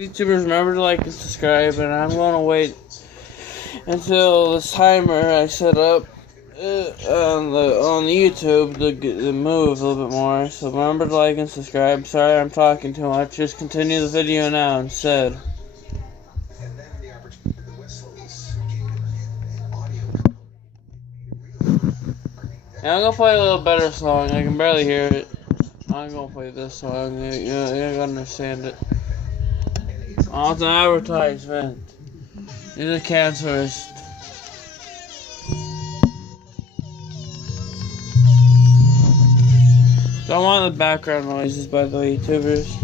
YouTubers, remember to like and subscribe, and I'm going to wait until this timer I set up on the YouTube to move a little bit more. So remember to like and subscribe. Sorry I'm talking too much. Just continue the video now instead. And I'm gonna play a little better song. I can barely hear it. I'm gonna play this song. You're gonna understand it. Oh, it's an advertisement. He's a cancerist. Don't want the background noises, by the way, YouTubers.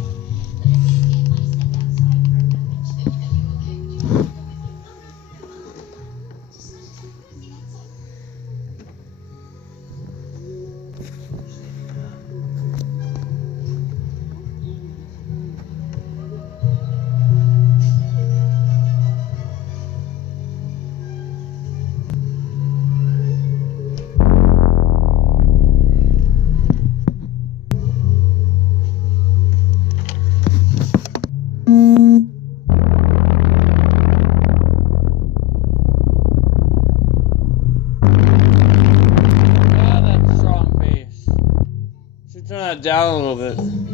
Turn that down a little bit.